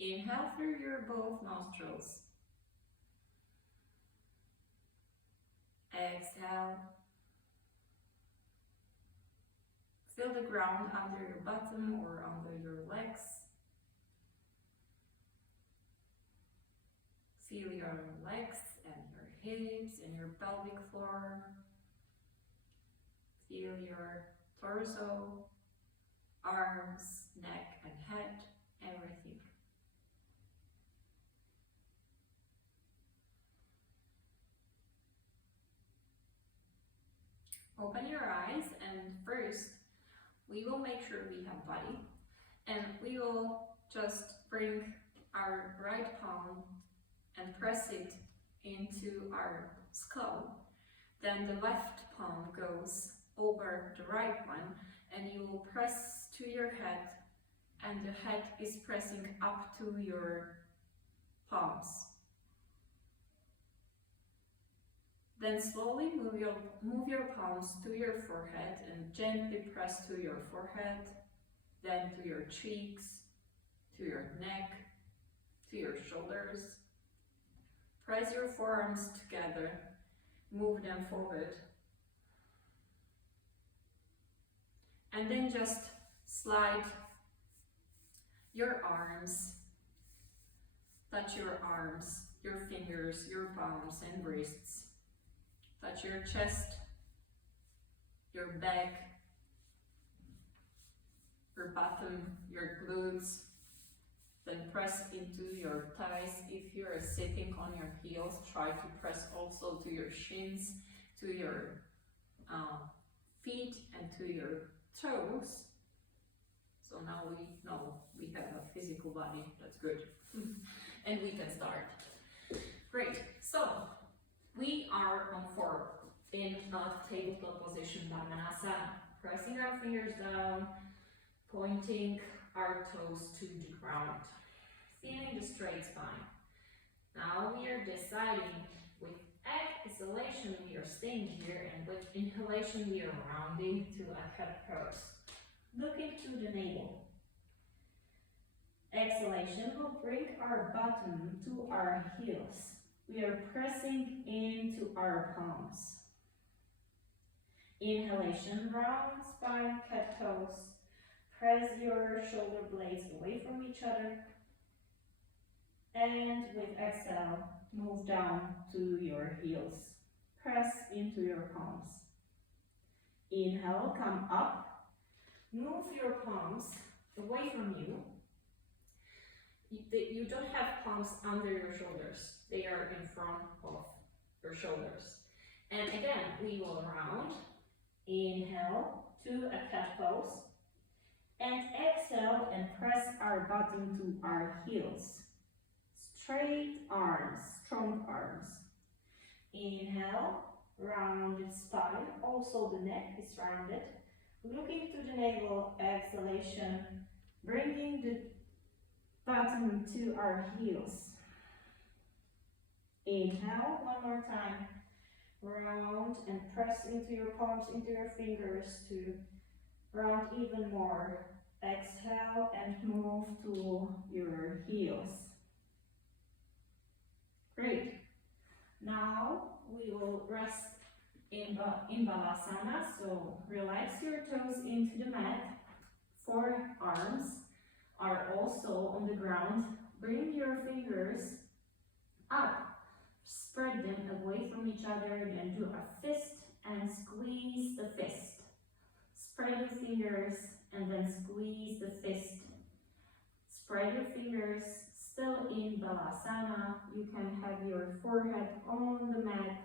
Inhale through your both nostrils. Exhale. Feel the ground under your bottom or under your legs. Feel your legs and your hips and your pelvic floor. Feel your torso, arms, neck and head, everything. Open your eyes, and first we will make sure we have body, and we will just bring our right palm and press it into our skull. Then the left palm goes over the right one, and you will press to your head, and the head is pressing up to your palms. Then slowly move your palms to your forehead and gently press to your forehead, then to your cheeks, to your neck, to your shoulders. Press your forearms together, move them forward. And then just slide your arms, touch your arms, your fingers, your palms and wrists. Touch your chest, your back, your bottom, your glutes. Then press into your thighs. If you're sitting on your heels, try to press also to your shins, to your feet and to your toes. So now we know we have a physical body, that's good. And we can start. Great, so we are on forward in a tabletop position, Padmanasana. Pressing our fingers down, pointing our toes to the ground. Feeling the straight spine. Now we are deciding with exhalation we are staying here, and with inhalation we are rounding to a cat pose. Looking to the navel. Exhalation will bring our bottom to our heels. We are pressing into our palms. Inhalation, round spine, cat toes. Press your shoulder blades away from each other. And with exhale, move down to your heels. Press into your palms. Inhale, come up. Move your palms away from you. You don't have palms under your shoulders. They are in front of your shoulders. And again, we will round. Inhale to a cat pose. And exhale and press our bottom to our heels. Straight arms, strong arms. Inhale, rounded spine. Also the neck is rounded. Looking to the navel, exhalation. Bringing the bottom to our heels. Inhale, one more time. Round and press into your palms, into your fingers to round even more. Exhale and move to your heels. Great. Now we will rest in Balasana. So relax your toes into the mat. Forearms are also on the ground. Bring your fingers up. Spread them away from each other. Then do a fist and squeeze the fist. Spread your fingers and then squeeze the fist. Spread your fingers. Still in Balasana. You can have your forehead on the mat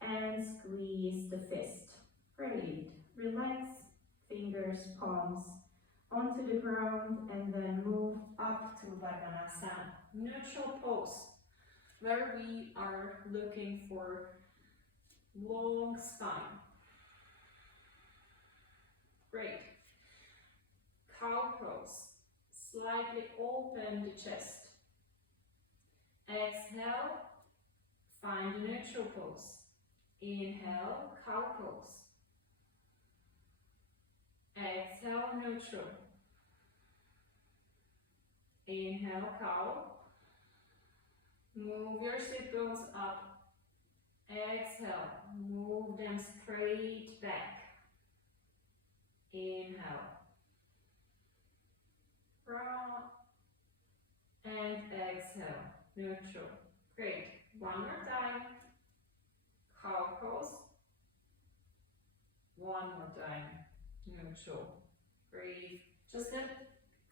and squeeze the fist. Great. Relax. Fingers, palms onto the ground, and then move up to Padmanasana. Neutral pose, where we are looking for long spine. Great. Cow pose. Slightly open the chest. Exhale, find the neutral pose. Inhale, cow pose. Exhale, neutral. Inhale, cow. Move your sit bones up. Exhale, move them straight back. Inhale. Round. And exhale, neutral. Great. One more time. Cow pose. One more time. Neutral. Breathe. Just a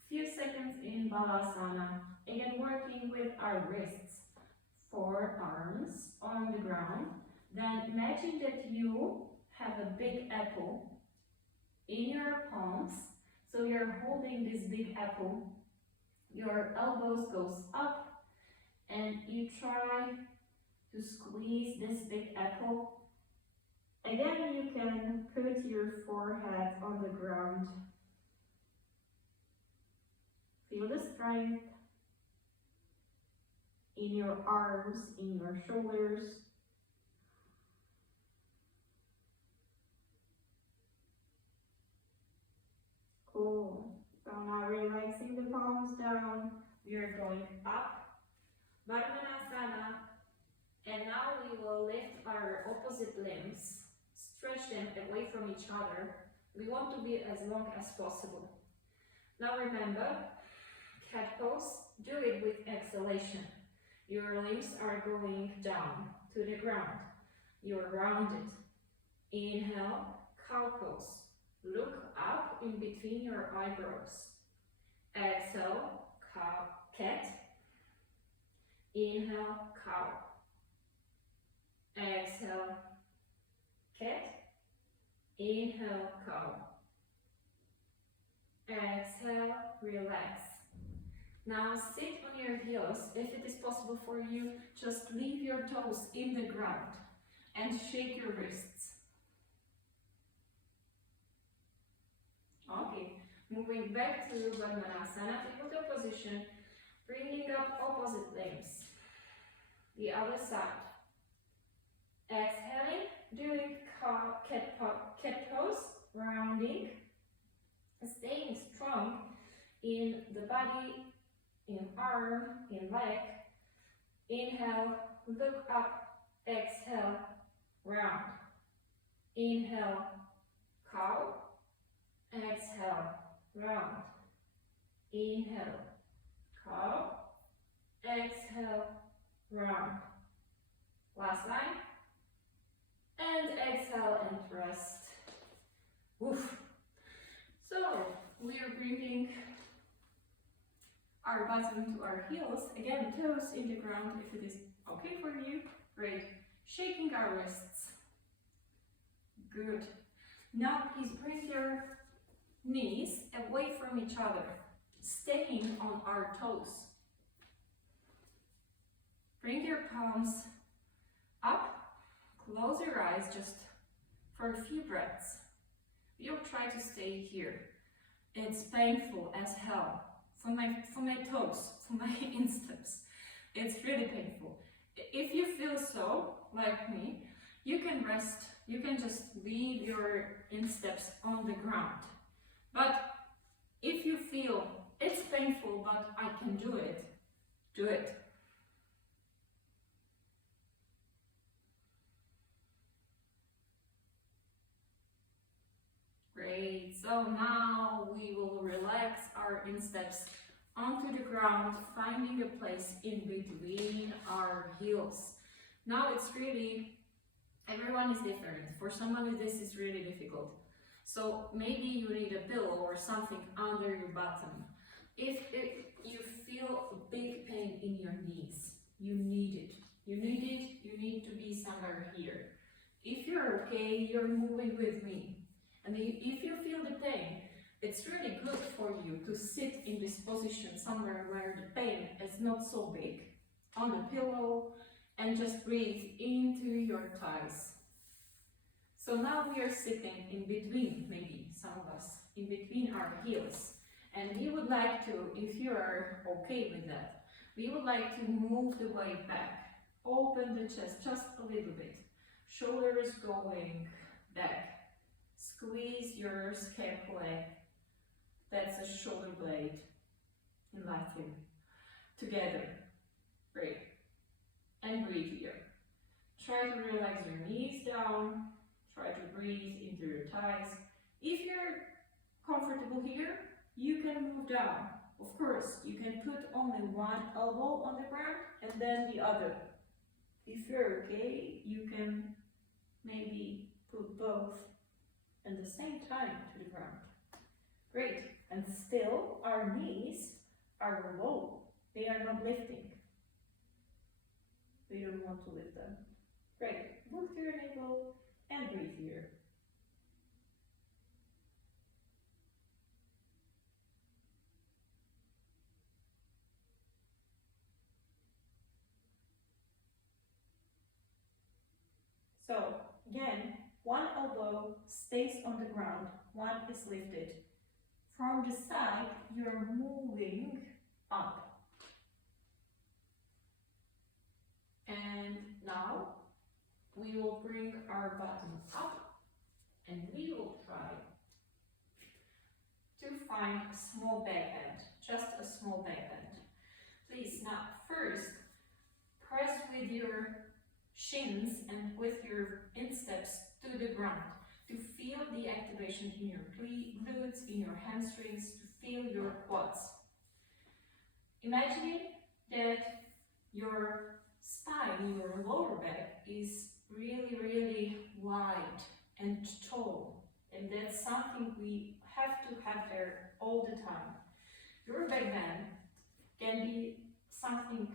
few seconds in Balasana. Again, working with our wrists. Forearms on the ground. Then imagine that you have a big apple in your palms. So you're holding this big apple. Your elbows goes up and you try to squeeze this big apple. Again, you can put your forehead on the ground. Feel the strength in your arms, in your shoulders. Cool. So now relaxing the palms down. We are going up. Padmanasana. And now we will lift our opposite limbs. Stretch them away from each other. We want to be as long as possible. Now remember, cat pose, do it with exhalation. Your limbs are going down to the ground. You're rounded. Inhale, cow pose. Look up in between your eyebrows. Exhale, cow, cat. Inhale, cow. Exhale, cat. Inhale, cow. Exhale, relax. Now sit on your heels. If it is possible for you, just leave your toes in the ground and shake your wrists. Okay, moving back to Padmanasana, tabletop position, bringing up opposite limbs. The other side. Exhaling, doing cat pose, rounding, staying strong in the body, in arm, in leg. Inhale, look up, exhale, round. Inhale, cow. Exhale, round. Inhale, cow. Exhale, round. Last line. And exhale and rest. Woof. So we are bringing our bottom to our heels. Again, toes in the ground if it is okay for you. Great. Shaking our wrists. Good. Now please bring your knees away from each other, staying on our toes. Bring your palms up. Close your eyes just for a few breaths. You'll try to stay here. It's painful as hell. For my toes, for my insteps. It's really painful. If you feel so, like me, you can rest. You can just leave your insteps on the ground. But if you feel it's painful, but I can do it, do it. Great, so now we will relax our insteps onto the ground, finding a place in between our heels. Now it's really, everyone is different. For someone this is really difficult. So maybe you need a pillow or something under your bottom. If you feel a big pain in your knees, you need it. You need to be somewhere here. If you're okay, you're moving with me. And if you feel the pain, it's really good for you to sit in this position somewhere where the pain is not so big, on the pillow, and just breathe into your thighs. So now we are sitting in between, maybe some of us, in between our heels. And we would like to, if you are okay with that, we would like to move the weight back. Open the chest just a little bit. Shoulders going back. Squeeze your scap leg. That's a shoulder blade. in Latin. Together. Great. And breathe here. Try to relax your knees down. Try to breathe into your thighs. If you're comfortable here, you can move down. Of course, you can put only one elbow on the ground and then the other. If you're okay, you can maybe put both at the same time to the ground. Great. And still, our knees are low. They are not lifting. We don't want to lift them. Great. Move to your navel and breathe here. So, again, one elbow stays on the ground, one is lifted. From the side, you're moving up. And now, we will bring our bottom up and we will try to find a small back bend, just a small back bend. Please, now first, press with your shins and with your insteps to the ground to feel the activation in your glutes, in your hamstrings, to feel your quads. Imagine that your spine, your lower back is really, really wide and tall, and that's something we have to have there all the time. Your back bend can be something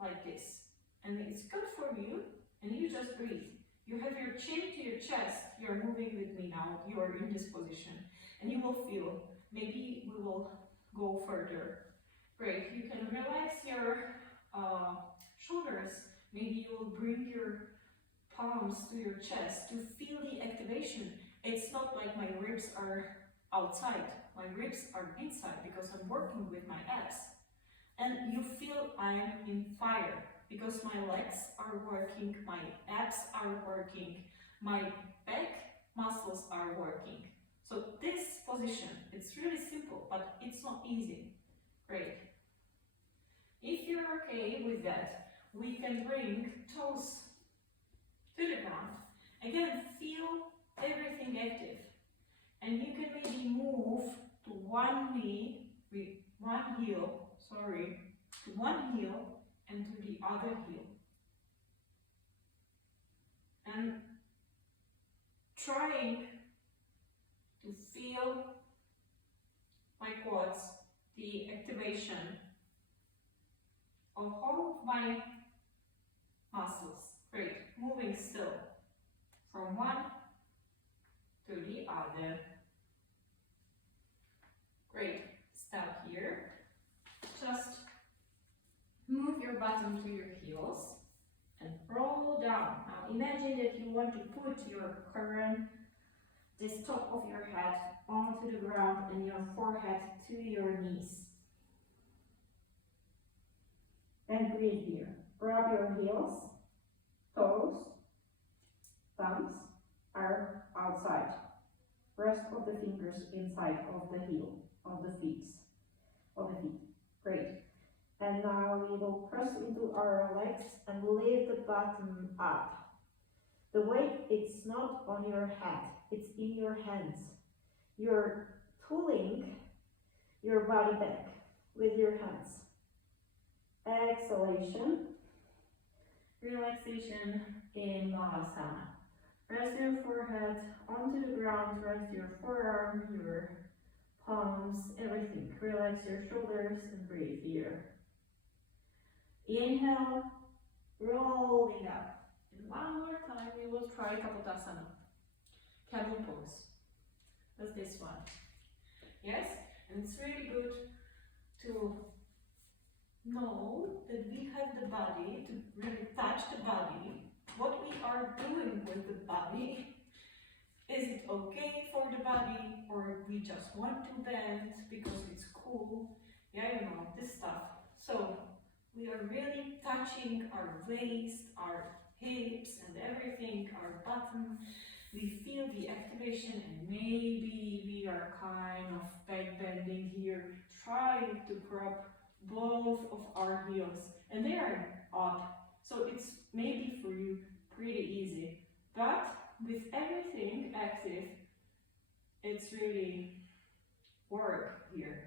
like this, and it's good for you, and you just breathe. You have your chin to your chest, you're moving with me now, you're in this position, and you will feel, maybe we will go further. Great, you can relax your shoulders, maybe you will bring your palms to your chest to feel the activation. It's not like my ribs are outside, my ribs are inside because I'm working with my abs. And you feel I'm in fire because my legs are working, my abs are working, my back muscles are working. So this position, it's really simple, but it's not easy. Great. If you're okay with that, we can bring toes to the ground. Again, feel everything active. And you can maybe move to one knee, with one heel, to one heel and to the other heel. And trying to feel my quads, the activation of all of my muscles. Great, moving still from one to the other. Great, stop here. Just move your bottom to your heels and roll down. Now imagine that you want to put your this top of your head onto the ground and your forehead to your knees. And breathe here. Grab your heels, toes, thumbs are outside. Rest of the fingers inside of the heel, of the feet. Great. And now we will press into our legs and lift the bottom up. The weight is not on your head, it's in your hands. You're pulling your body back with your hands. Exhalation. Relaxation in Malasana. Rest your forehead onto the ground, rest your forearm, your palms, everything. Relax your shoulders and breathe here. Inhale, rolling up. And one more time we will try Kapotasana. Camel pose. That's this one. Yes? And it's really good to know that we have the body, to really touch the body, what we are doing with the body. Is it okay for the body, or we just want to bend because it's cool? Yeah, you know, this stuff. So we are really touching our waist, our hips and everything, our bottom. We feel the activation, and maybe we are kind of back bending here, trying to prop both of our heels, and they are up. So it's maybe for you pretty easy, but with everything active, it's really work here.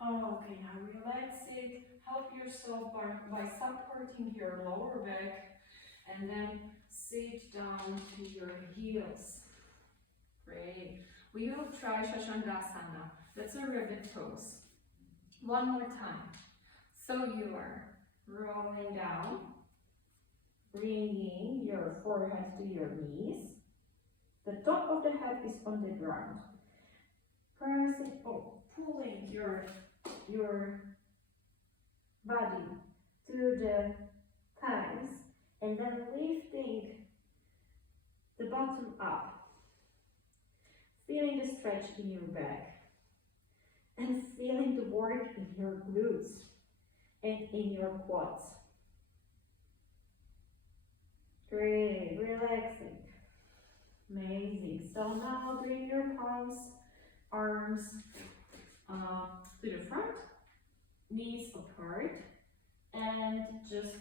Okay, now relax it. Help yourself by supporting your lower back and then sit down to your heels. Great. We will try Shashangasana. That's a rabbit pose. One more time. So you are rolling down, bringing your forehead to your knees. The top of the head is on the ground. Pressing, pulling your body to the thighs and then lifting the bottom up. Feeling the stretch in your back and feeling the work in your glutes and in your quads. Great, relaxing. Amazing. So now bring your palms, arms to the front, knees apart, and just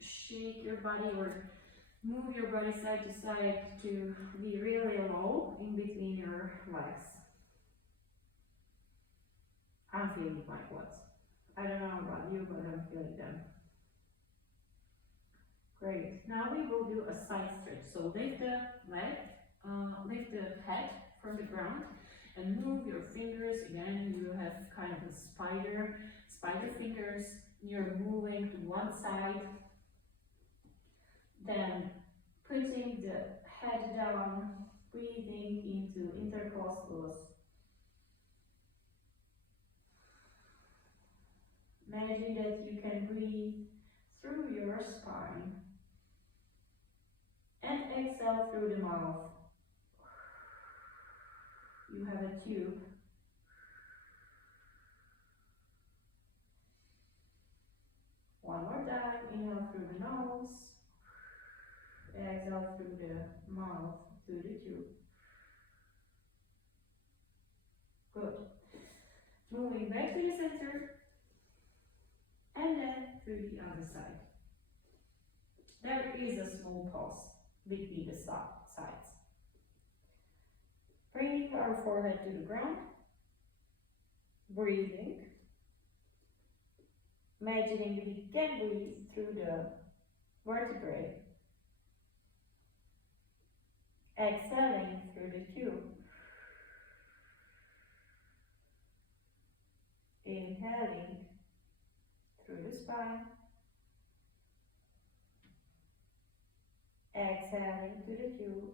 shake your body or move your body side to side to be really low in between your legs. I'm feeling my quads. I don't know about you, but I'm feeling them. Great. Now we will do a side stretch. So lift the leg, lift the head from the ground, and move your fingers. Again, you have kind of a spider fingers. You're moving to one side, then putting the head down, breathing into intercostals. Imagine that you can breathe through your spine and exhale through the mouth. You have a tube. One more time, inhale through the nose, exhale through the mouth, through the tube. Good. Moving back to the center, and then through the other side. There is a small pause between the sides. Bringing our forehead to the ground, breathing, imagining we can breathe through the vertebrae, exhaling through the tube, inhaling through the spine, exhaling to the tube,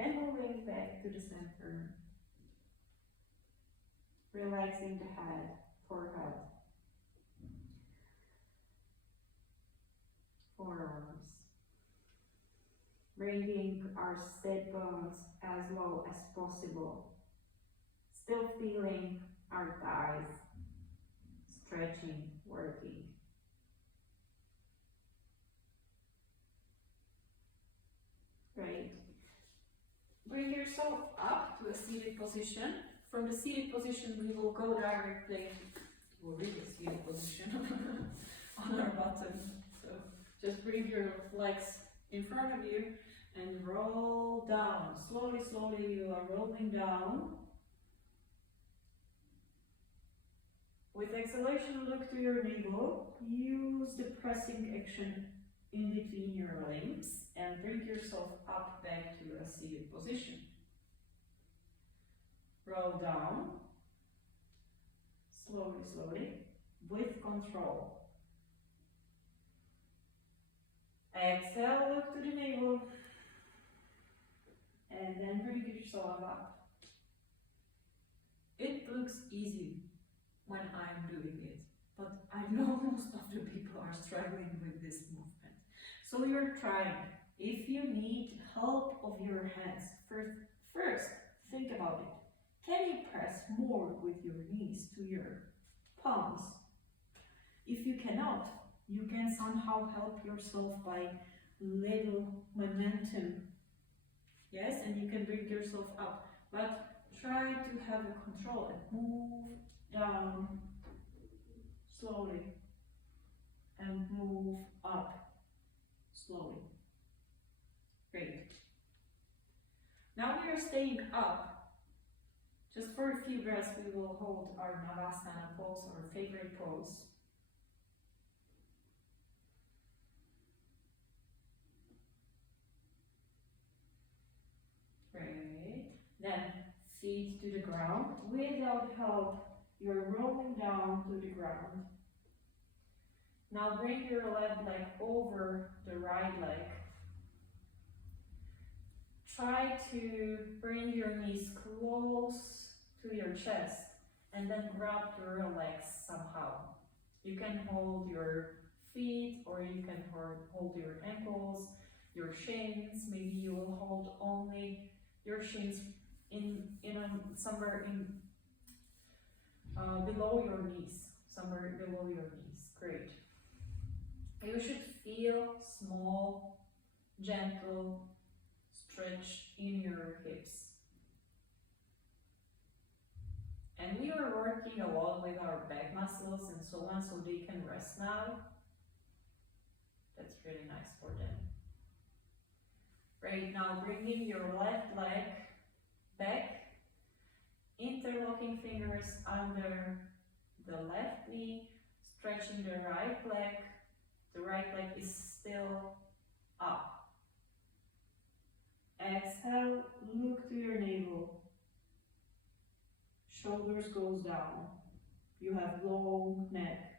and moving back to the center, relaxing the head, forehead, forearms, bringing our sit bones as low as possible, still feeling our thighs stretching, working. Great. Bring yourself up to a seated position. From the seated position, we will go directly, we'll read the seated position on our bottom. So just bring your legs in front of you and roll down. Slowly, slowly, you are rolling down. With exhalation, look to your navel. Use the pressing action in between your limbs and bring yourself up back to a seated position. Roll down, slowly, slowly, with control. Exhale, look to the navel, and then bring yourself up. It looks easy when I'm doing it, but I know most of the people are struggling with this movement. So you're trying. If you need help of your hands, first think about it. Can you press more with your knees to your palms? If you cannot, you can somehow help yourself by little momentum. Yes, and you can bring yourself up, but try to have a control and move down slowly and move up slowly. Great. Now we are staying up. Just for a few breaths, we will hold our Navasana pose, our favorite pose. Great. Then feet to the ground. Without help, you're rolling down to the ground. Now bring your left leg over the right leg. Try to bring your knees close to your chest and then grab your legs somehow. You can hold your feet or you can hold your ankles, your shins. Maybe you will hold only your shins somewhere in below your knees, somewhere below your knees. Great. You should feel small, gentle stretch in your hips. And we are working a lot with our back muscles and so on, so they can rest now. That's really nice for them. Right now, bringing your left leg back, interlocking fingers under the left knee, stretching the right leg. The right leg is still up. Exhale, look to your navel. Shoulders goes down. You have long neck,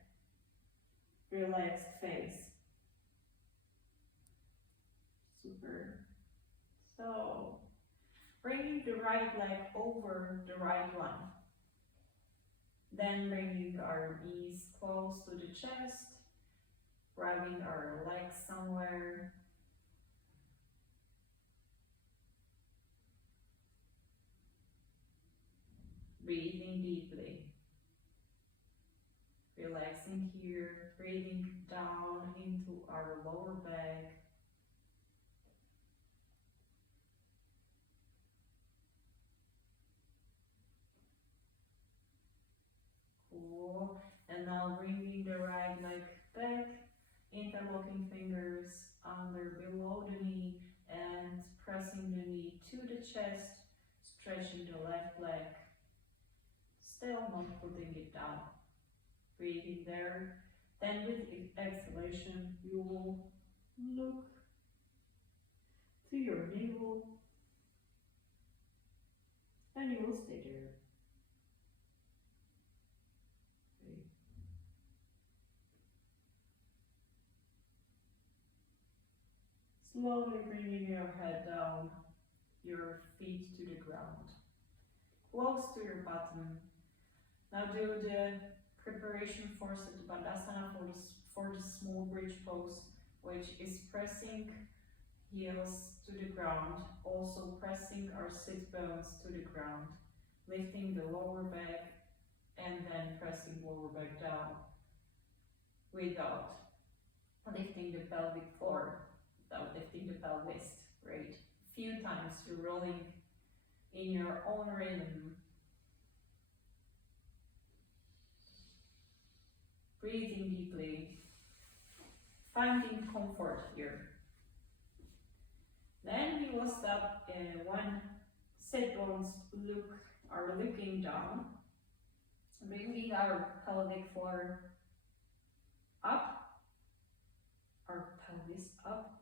relaxed face. Super. So, bringing the right leg over the right one. Then bringing our knees close to the chest, grabbing our legs somewhere. Breathing deeply. Relaxing here, breathing down into our lower back. Cool. And now bringing the right leg back, interlocking fingers under below the knee and pressing the knee to the chest, stretching the left leg. Still not putting it down. Breathing there. Then with exhalation, you will look to your navel and you will stay there. Okay. Slowly bringing your head down, your feet to the ground, close to your bottom. Now do the preparation for Satipandasana for the small bridge pose, which is pressing heels to the ground, also pressing our sit bones to the ground, lifting the lower back and then pressing lower back down without lifting the pelvic floor, without lifting the pelvis. Great. Few times you're rolling in your own rhythm. Breathing deeply, finding comfort here. Then we will stop when sit bones are looking down, bringing our pelvic floor up, our pelvis up.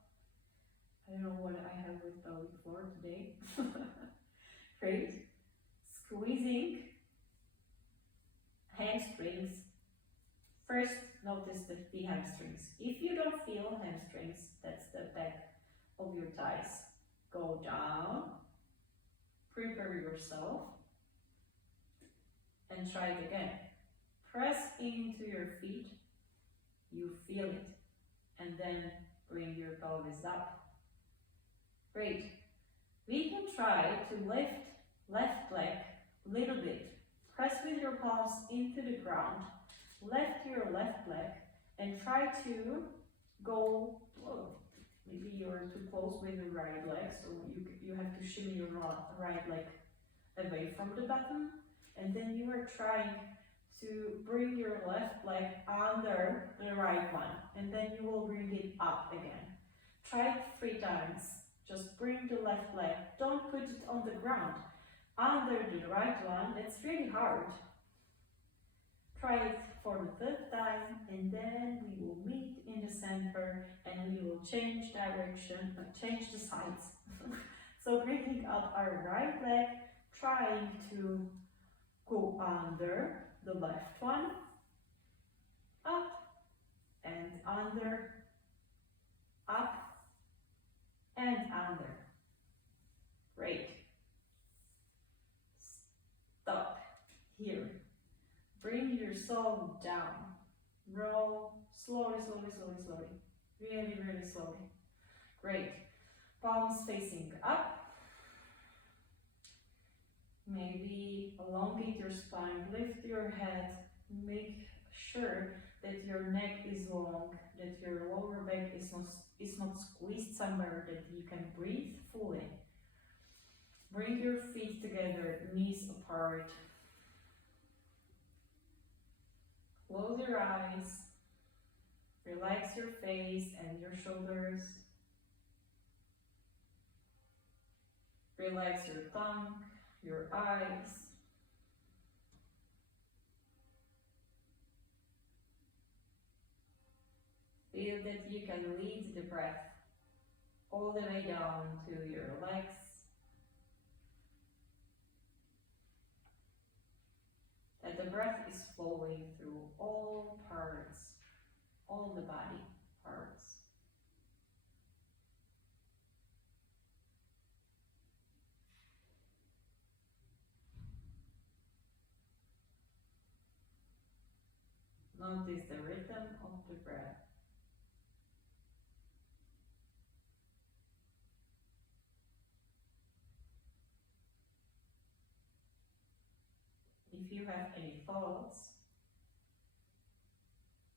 I don't know what I have with pelvic floor today. Great. Squeezing hamstrings. First, notice the hamstrings. If you don't feel hamstrings, that's the back of your thighs. Go down, prepare yourself, and try it again. Press into your feet, you feel it, and then bring your pelvis up. Great. We can try to lift left leg a little bit. Press with your palms into the ground. lift your left leg and try to go, whoa, maybe you're too close with your right leg, so you have to shimmy your right leg away from the bottom, and then you are trying to bring your left leg under the right one, and then you will bring it up again. Try it 3 times. Just bring the left leg, don't put it on the ground, under the right one. That's really hard. Try it for the 3rd time, and then we will meet in the center and we will change direction, change the sides. So bringing up our right leg, trying to go under the left one, up and under, up and under. Great. Stop here. Bring your soul down. Roll slowly, slowly, slowly, slowly. Really, really slowly. Great. Palms facing up. Maybe elongate your spine, lift your head, make sure that your neck is long, that your lower back is not squeezed somewhere, that you can breathe fully. Bring your feet together, knees apart. Close your eyes, relax your face and your shoulders. Relax your tongue, your eyes. Feel that you can lead the breath all the way down to your legs. That the breath is flowing through all parts, all the body parts. Notice the rhythm of the breath. If you have any thoughts,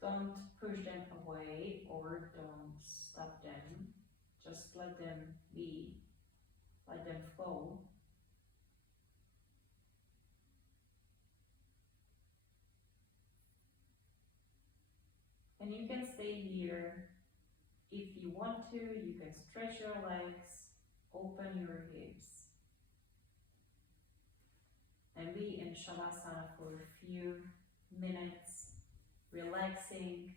don't push them away or don't stop them. Just let them be, let them flow. And you can stay here. If you want to, you can stretch your legs, open your hips, and be in Shavasana for a few minutes, relaxing,